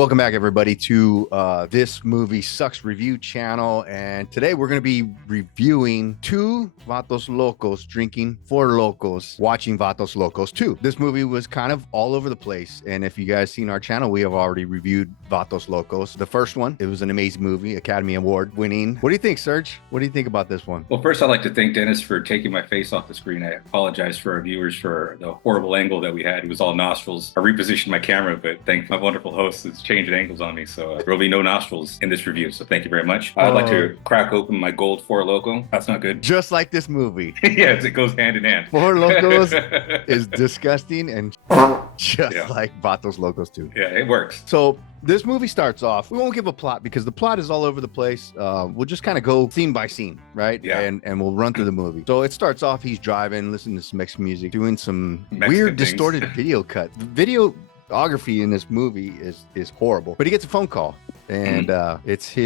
welcome back everybody to This Movie Sucks review channel. And today we're going to be reviewing two Vatos Locos drinking, four locos watching Vatos Locos 2. This movie was kind of all over the place. And if you guys seen our channel, we have already reviewed Vatos Locos. The first one, it was an amazing movie, Academy Award winning. What do you think, Serge? What do you think about this one? Well, first I'd like to thank Dennis for taking my face off the screen. I apologize for our viewers for the horrible angle that we had. It was all nostrils. I repositioned my camera, but thank my wonderful host that's changing angles on me. So there will be no nostrils in this review. So thank you very much. I'd like to crack open my gold Four Loco. That's not good. Just like this movie. Yes, it goes hand in hand. Four Locos is disgusting and just like Vatos Locos 2. Yeah, it works. So this movie starts off, we won't give a plot because the plot is all over the place. We'll just kind of go scene by scene, right? Yeah. And we'll run through the movie. So it starts off, he's driving, listening to some Mexican music, doing some Mexican weird things. distorted video cut. The videography in this movie is horrible. But he gets a phone call, and it's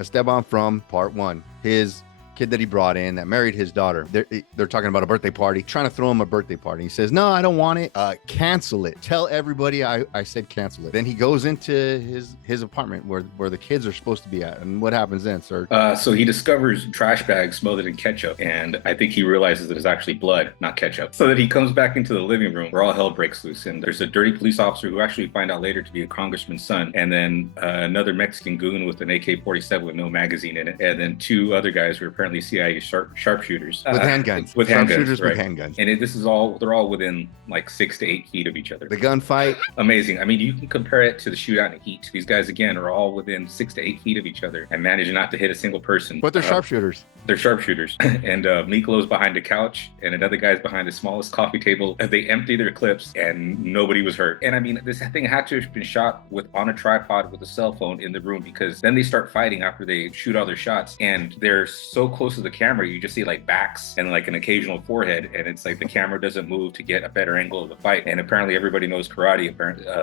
Esteban from part one. His kid that he brought in that married his daughter. They're talking about a birthday party, trying to throw him a birthday party. He says, no, I don't want it. Cancel it. Tell everybody I said cancel it. Then he goes into his apartment where the kids are supposed to be at. And what happens then, sir? So he discovers trash bags smothered in ketchup, and I think he realizes that it's actually blood, not ketchup. So that he comes back into the living room where all hell breaks loose, and there's a dirty police officer who actually find out later to be a congressman's son, and then another Mexican goon with an AK-47 with no magazine in it, and then two other guys who are apparently CIA sharpshooters with handguns. With handguns, with right. handguns. And they're all within like 6 to 8 feet of each other. The gunfight. Amazing. I mean, you can compare it to the shootout in Heat. These guys, again, are all within 6 to 8 feet of each other and manage not to hit a single person. But they're sharpshooters. They're sharpshooters. And Miko's behind a couch, and another guy's behind the smallest coffee table. They empty their clips, and nobody was hurt. And I mean, this thing had to have been shot on a tripod with a cell phone in the room, because then they start fighting after they shoot all their shots, and they're so close to the camera, you just see like backs and like an occasional forehead, and it's like the camera doesn't move to get a better angle of the fight. And apparently everybody knows karate,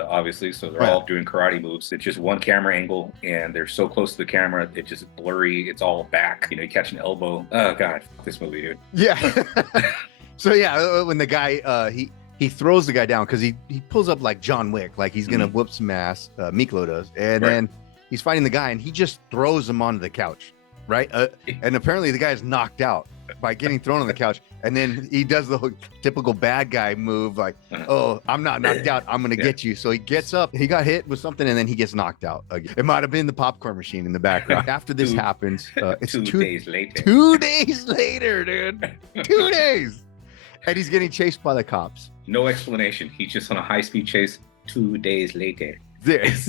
obviously, so they're all doing karate moves. It's just one camera angle, and they're so close to the camera, it's just blurry. It's all back. You know, you catch an elbow. Oh god, this movie, dude. Yeah. So yeah, when the guy he throws the guy down because he pulls up like John Wick, like he's gonna whoop some ass. Miklo does, and then he's fighting the guy, and he just throws him onto the couch, right? And apparently the guy's knocked out by getting thrown on the couch, and then he does the typical bad guy move, like, oh, I'm not knocked out, I'm gonna get you. So he gets up, he got hit with something, and then he gets knocked out again. It might have been the popcorn machine in the background. After this happens, it's 2 days later. 2 days later, dude. 2 days. And he's getting chased by the cops. No explanation. He's just on a high-speed chase 2 days later. This.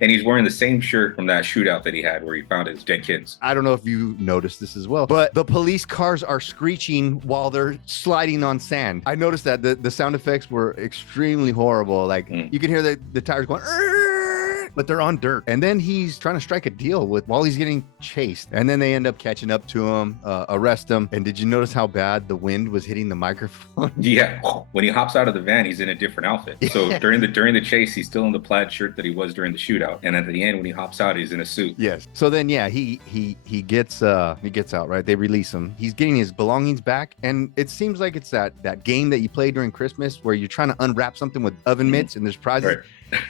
And he's wearing the same shirt from that shootout that he had where he found his dead kids. I don't know if you noticed this as well, but the police cars are screeching while they're sliding on sand. I noticed that the sound effects were extremely horrible. Like you can hear the tires going, but they're on dirt. And then he's trying to strike a deal while he's getting chased. And then they end up catching up to him, arrest him. And did you notice how bad the wind was hitting the microphone? Yeah. When he hops out of the van, he's in a different outfit. So during the chase, he's still in the plaid shirt that he was during the shootout. And at the end, when he hops out, he's in a suit. Yes. So then, yeah, he gets out, right? They release him. He's getting his belongings back. And it seems like it's that game that you play during Christmas where you're trying to unwrap something with oven mitts and there's prizes. Right.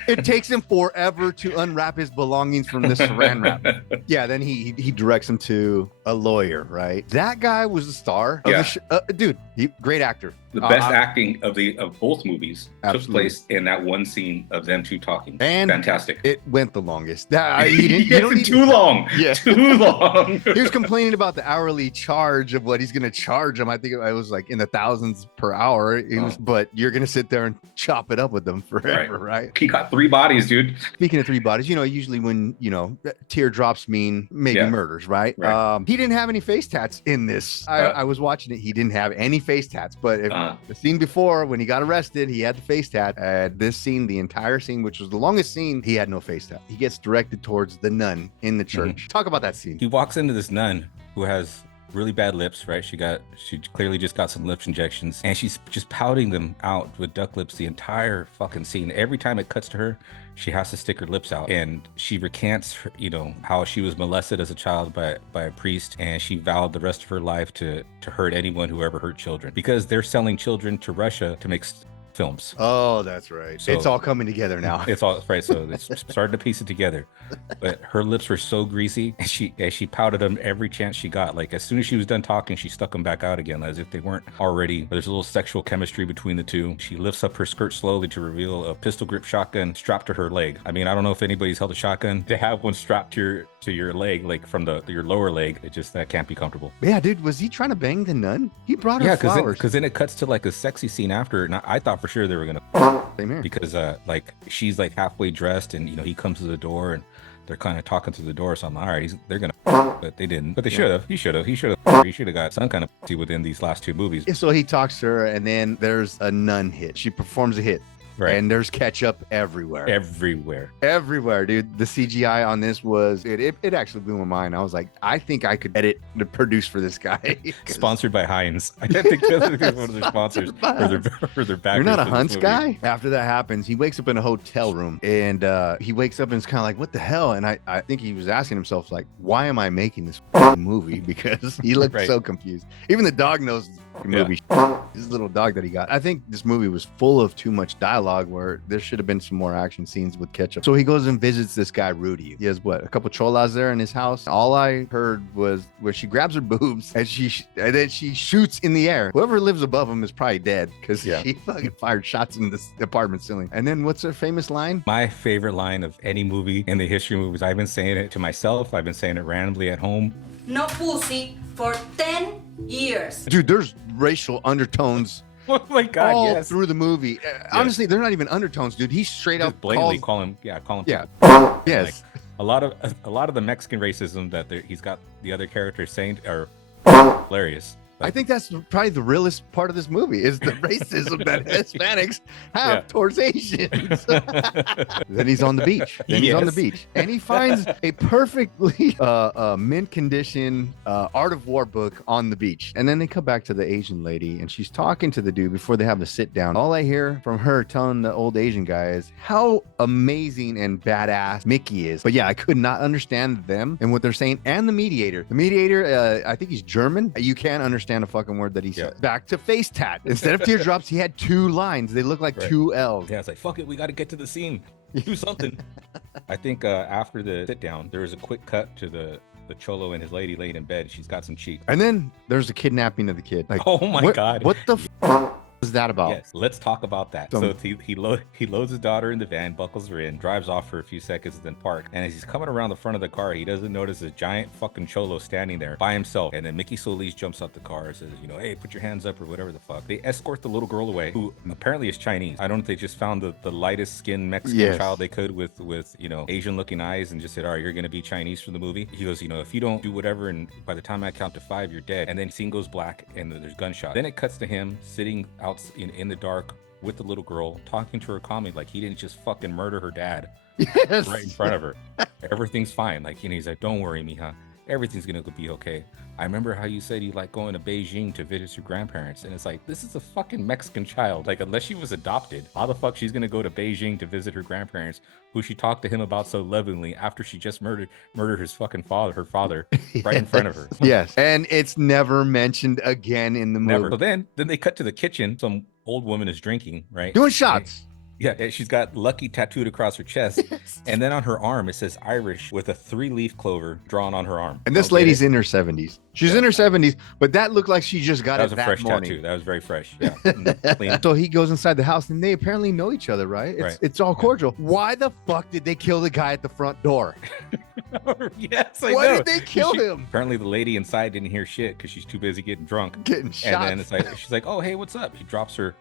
It takes him forever to unwrap his belongings from this saran wrap. Yeah, then he directs him to a lawyer, right? That guy was the star of the dude, great actor. The best acting of both movies took place in that one scene of them two talking. And fantastic. It went the longest. You don't need too long. Yeah. Too long. He was complaining about the hourly charge of what he's going to charge him. I think it was like in the thousands per hour. But you're going to sit there and chop it up with them forever, right? He got 3 bodies, dude. Speaking of 3 bodies, usually when, teardrops mean maybe murders, right? He didn't have any face tats in this. I was watching it. He didn't have any face tats, but the scene before, when he got arrested, he had the face tat. This scene, the entire scene, which was the longest scene, he had no face tat. He gets directed towards the nun in the church. Talk about that scene. He walks into this nun who has really bad lips, right? She clearly just got some lips injections, and she's just pouting them out with duck lips the entire fucking scene. Every time it cuts to her, she has to stick her lips out, and she recants, how she was molested as a child by a priest, and she vowed the rest of her life to hurt anyone who ever hurt children, because they're selling children to Russia to make films. Oh, that's right. So- It's all coming together now. It's all right. So it's starting to piece it together. But her lips were so greasy, and she pouted them every chance she got. Like as soon as she was done talking, she stuck them back out again, as if they weren't already. There's a little sexual chemistry between the two. She lifts up her skirt slowly to reveal a pistol grip shotgun strapped to her leg. I mean, I don't know if anybody's held a shotgun. To have one strapped to your leg, like from your lower leg, that can't be comfortable. Yeah, dude, was he trying to bang the nun? He brought her flowers. Because then it cuts to like a sexy scene after, and I thought for sure they were gonna. Same here. Because like she's like halfway dressed, and he comes to the door, and they're kind of talking through the door. So I'm like, all right, they're gonna, but they didn't. But they should have. He should have got some kind of within these last two movies. So he talks to her, and then there's a nun hit. She performs a hit. Right. And there's ketchup everywhere. Everywhere, dude. The CGI on this was it actually blew my mind. I was like, I think I could edit the produce for this guy. Sponsored by Heinz. I think that's one of their sponsors for their backers. You're not a Hunts guy? After that happens, he wakes up in a hotel room, and he wakes up and it's kind of like, what the hell? And I think he was asking himself, like, why am I making this movie? Because he looked so confused. Even the dog knows the movie. This little dog that he got. I think this movie was full of too much dialogue where there should have been some more action scenes with ketchup. So he goes and visits this guy, Rudy. He has a couple cholas there in his house. All I heard was where she grabs her boobs and then she shoots in the air. Whoever lives above him is probably dead because she fucking fired shots in this apartment ceiling. And then what's her famous line? My favorite line of any movie in the history of movies. I've been saying it to myself. I've been saying it randomly at home. No pussy for 10 years. Dude, there's racial undertones. Oh my God! All through the movie. Honestly, they're not even undertones, dude. He straight up blatantly call him. Yes. Like, a lot of the Mexican racism that he's got the other characters saying are hilarious. I think that's probably the realest part of this movie is the racism that Hispanics have towards Asians. Then he's on the beach. And he finds a perfectly mint condition Art of War book on the beach. And then they come back to the Asian lady, and she's talking to the dude before they have the sit down. All I hear from her telling the old Asian guy is how amazing and badass Mickey is. But yeah, I could not understand them and what they're saying. And the mediator. I think he's German. You can't understand a fucking word that he said. Back to face tat. Instead of teardrops, he had two lines. They look like two L's. Yeah, it's like, fuck it, we got to get to the scene. Do something. I think after the sit down, there was a quick cut to the cholo and his lady laying in bed. She's got some cheeks. And then there's a kidnapping of the kid. Like, oh my God. What the was that about? Yes, let's talk about that. So he loads his daughter in the van, buckles her in, drives off for a few seconds, then park. And as he's coming around the front of the car, he doesn't notice a giant fucking cholo standing there by himself. And then Mickey Solis jumps out the car and says, hey, put your hands up or whatever the fuck. They escort the little girl away, who apparently is Chinese. I don't know if they just found the lightest skinned Mexican child they could with Asian looking eyes and just said, all right, you're going to be Chinese for the movie. He goes, if you don't do whatever, and by the time I count to 5, you're dead. And then scene goes black and there's gunshots. Then it cuts to him sitting out in the dark with the little girl, talking to her calmly, like he didn't just fucking murder her dad right in front of her. Everything's fine. Like, he's like, don't worry, mija. Everything's gonna be okay. I remember how you said you like going to Beijing to visit your grandparents. And it's like, this is a fucking Mexican child. Like, unless she was adopted, how the fuck she's gonna go to Beijing to visit her grandparents, who she talked to him about so lovingly after she just murdered his fucking her father right in front of her. Yes. And it's never mentioned again in the movie. Never. So then they cut to the kitchen. Some old woman is drinking, right? Doing shots. Yeah, she's got Lucky tattooed across her chest. And then on her arm, it says Irish with a 3-leaf clover drawn on her arm. And this lady's in her 70s. She's in her 70s, but that looked like she just got it that morning. That was a fresh tattoo. That was very fresh. Yeah. Clean. So he goes inside the house, and they apparently know each other, right? It's all cordial. Why the fuck did they kill the guy at the front door? Yes, I know. Why did they kill him? Apparently the lady inside didn't hear shit because she's too busy getting drunk. Getting shot. And then she's like, oh, hey, what's up? He drops her,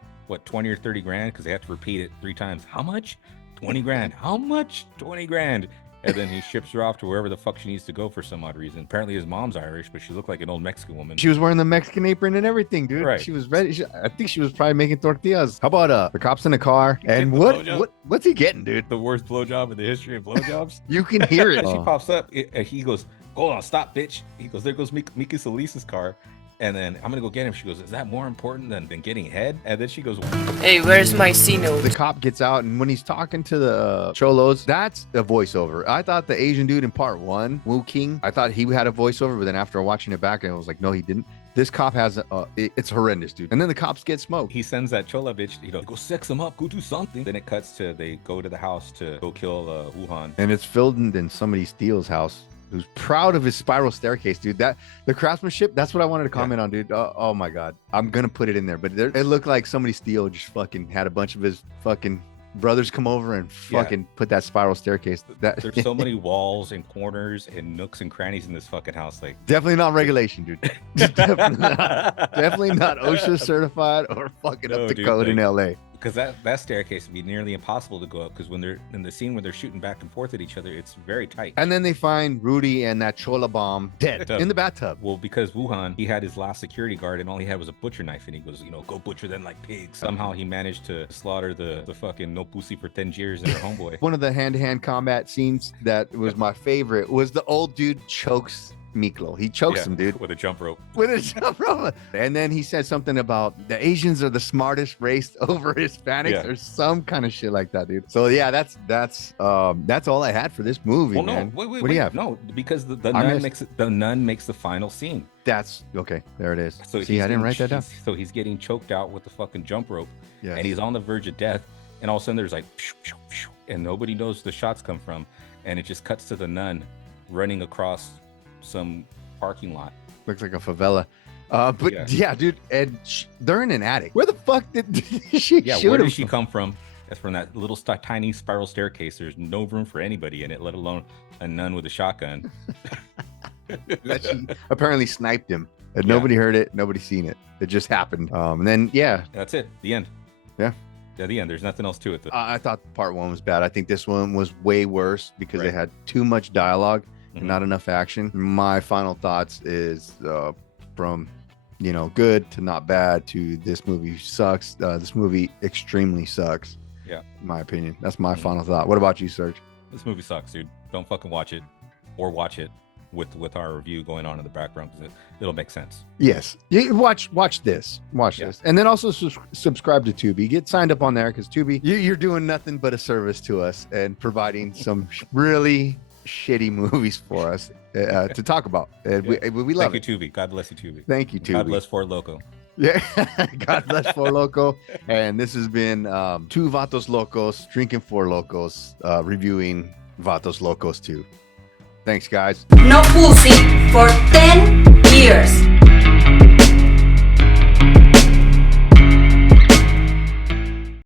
20 or 30 grand, because they have to repeat it 3 times. How much? 20 grand. How much? 20 grand. And then he ships her off to wherever the fuck she needs to go for some odd reason. Apparently his mom's Irish, but she looked like an old Mexican woman. She was wearing the Mexican apron and everything, dude. Right. She was ready. I think she was probably making tortillas. How about the cops in the car? And what's he getting, dude? The worst blowjob in the history of blowjobs. You can hear it. She pops up. He goes, hold on, stop, bitch. He goes, there goes Miki Solis's car. And then I'm gonna go get him. She goes, is that more important than getting head? And then she goes, Hey, where's my C-note? The cop gets out, and when he's talking to the cholos, that's a voiceover. I thought the Asian dude in part one, Wu King, I thought he had a voiceover, but then after watching it back, I was like, no, he didn't. This cop has it's horrendous, dude. And then the cops get smoked. he sends that chola bitch, go sex him up, go do something. Then it cuts to they go to the house to go kill Wuhan. And it's filmed in somebody Steele's house, who's proud of his spiral staircase, dude. That the craftsmanship, that's what I wanted to comment on, dude. Oh my god, I'm gonna put it in there, but it looked like somebody Steele just fucking had a bunch of his fucking brothers come over and fucking put that spiral staircase. There's so many walls and corners and nooks and crannies in this fucking house. Like, definitely not regulation, dude. definitely not OSHA certified or fucking up to dude, code in LA. because that staircase would be nearly impossible to go up, because when they're in the scene where they're shooting back and forth at each other, it's very tight. And then they find Rudy and that chola bomb dead in the bathtub. Well, because Wuhan, he had his last security guard and all he had was a butcher knife, and he goes, go butcher them like pigs. Somehow he managed to slaughter the fucking no pussy for 10 years and her homeboy. One of the hand-to-hand combat scenes that was my favorite was the old dude chokes Miklo. He chokes him, dude. With a jump rope. With a jump rope. And then he said something about the Asians are the smartest race over Hispanics or some kind of shit like that, dude. So yeah, that's all I had for this movie, Well, man. no, wait, what do you have? No, because the nun makes the final scene. That's okay. There it is. So see, I didn't write that down. So he's getting choked out with the fucking jump rope, Yes. and he's on the verge of death. And all of a sudden, there's like, and nobody knows the shots come from, and it just cuts to the nun running across some parking lot. Looks like a favela. But yeah, dude, and they're in an attic. Where the fuck did she shoot Where him did she come from? That's from that little tiny spiral staircase. There's no room for anybody in it, let alone a nun with a shotgun. That she apparently sniped him, and nobody heard it, nobody seen it. It just happened. And then That's it. The end. Yeah, the end. There's nothing else to it. I thought part one was bad. I think this one was way worse because they had too much dialogue and not enough action. My final thoughts is from good to not bad to this movie sucks. This movie extremely sucks. Yeah, in my opinion. That's my final thought. What about you, Serge? This movie sucks, dude. Don't fucking watch it, or watch it with our review going on in the background, because it'll make sense. Yes, you watch this, this, and then also subscribe to Tubi. Get signed up on there, because Tubi, you're doing nothing but a service to us and providing some really shitty movies for us to talk about. And we love Thank you, Tubi. God bless you, Tubi. Thank you, Tubi. God bless Fort Loco. Yeah, God bless Four Loco. And this has been two Vatos Locos drinking Four Locos, reviewing Vatos Locos 2. Thanks, guys. No pussy for 10 years.